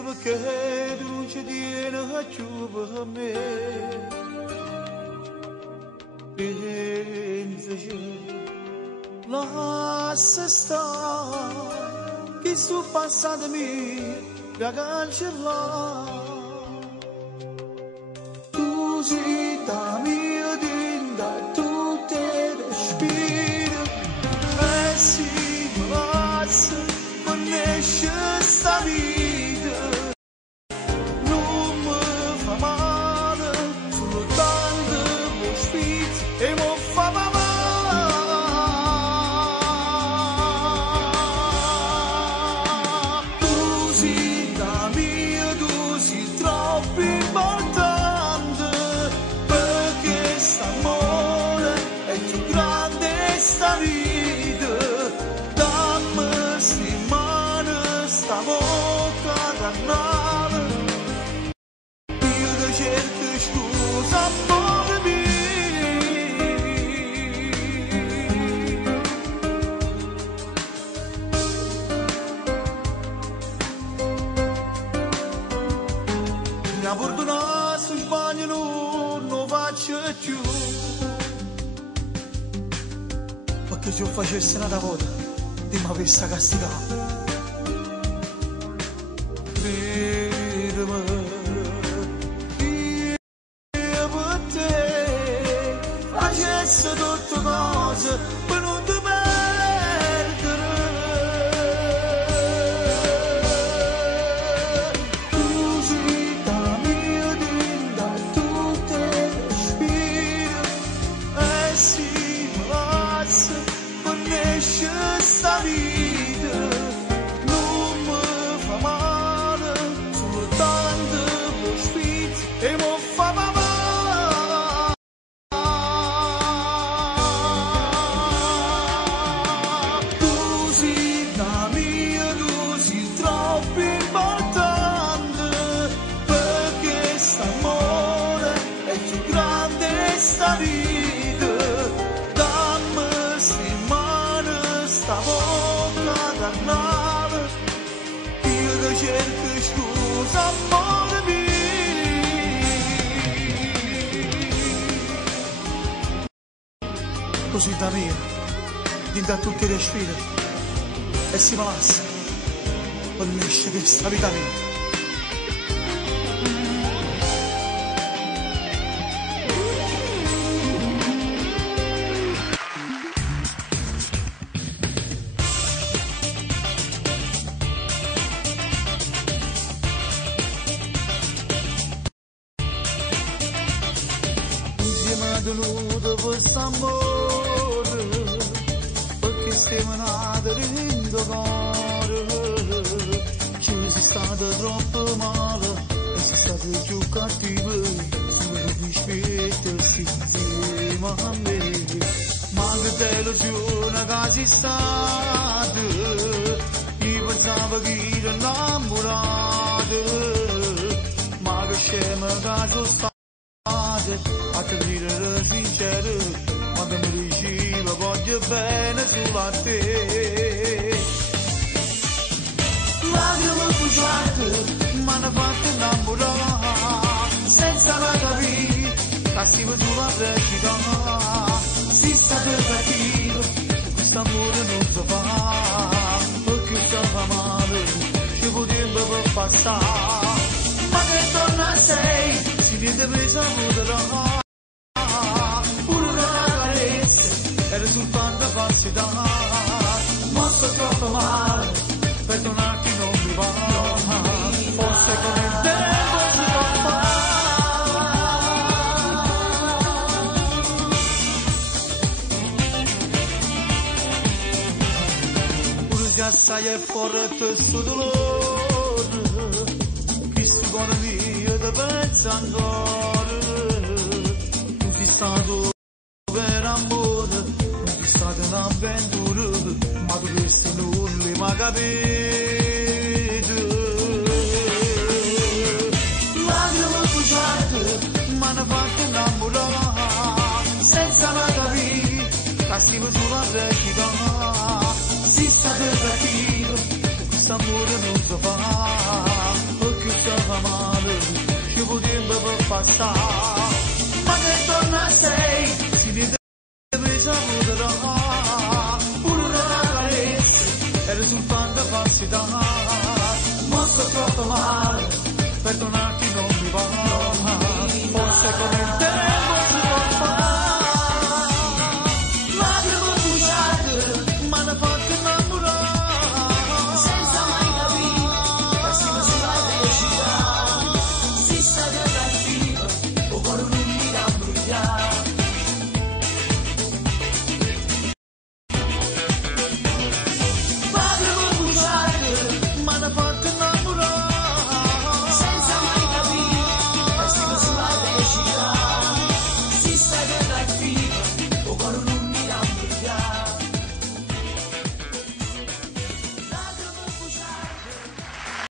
perché non ci tiene a ciuba me pensa lascia stare che sto passando mi da cancellare tu sei da mia dinda tu te respiri e si passa conosce sta vita non mi fa male solo tanto mi spizza e mi fa male tu sei la mia tu sei troppo importante perché st'amore è più grande sta vita dammi sti mani sta bocca dannata io ti cerco scusa amore mio mi ha perdonato se sbaglio non faccio più perché se io facessi una volta ti mi avessi castigato credimi io per te facessi tutte cose per non ti perdere tu sei la mia dinda tu te respiri e si passa conosce sta vita non mi fa male solo tanto mi spizza e mi fa male tu sei la mia tu sei troppo importante perché st'amore è più grande sta vita dammi sti mani sta bocca dannata io ti cerco scusa amore mio così da mia dinda tutti i respiri e si passa conosce che sta vita mia insieme ad nudo quest'amore perché stiamo nati in cuore ci sei stato troppo male e sei stato più cattivo solo mi spetta sì insieme a me ma che te lo giuro che sei stato io pensavo che ero innamorato ma che scemo che sono stato a te dire sincero quando mi diceva voglio bene solo a te lacrime pugiate mi hanno fatto innamorare senza mai capire cattivo sulla recita si stato cattivo quest'amore non si fa perché stava male ci poteva per passare ma che donna sei si viene presa a pure una carezza era soltanto falsità ma sto troppo male perdonarti non mi va forse con il tempo si può fare pure se assai è forte sto dolore chi sto cuore mio ti pensa ancora tu sei stato per amore non sei stata un'avventura ma tu questo non l'hai mai capito lacrime pugiate mi hanno fatto innamorare senza mai capire cattivo sulla recita si sta per capire quest'amore non si fa passa. Ma che torna sei, si vede risavuto da pure la carezza, è risultante falsità. Ma sto troppo male, perdonarti non mi va, forse con il tempo.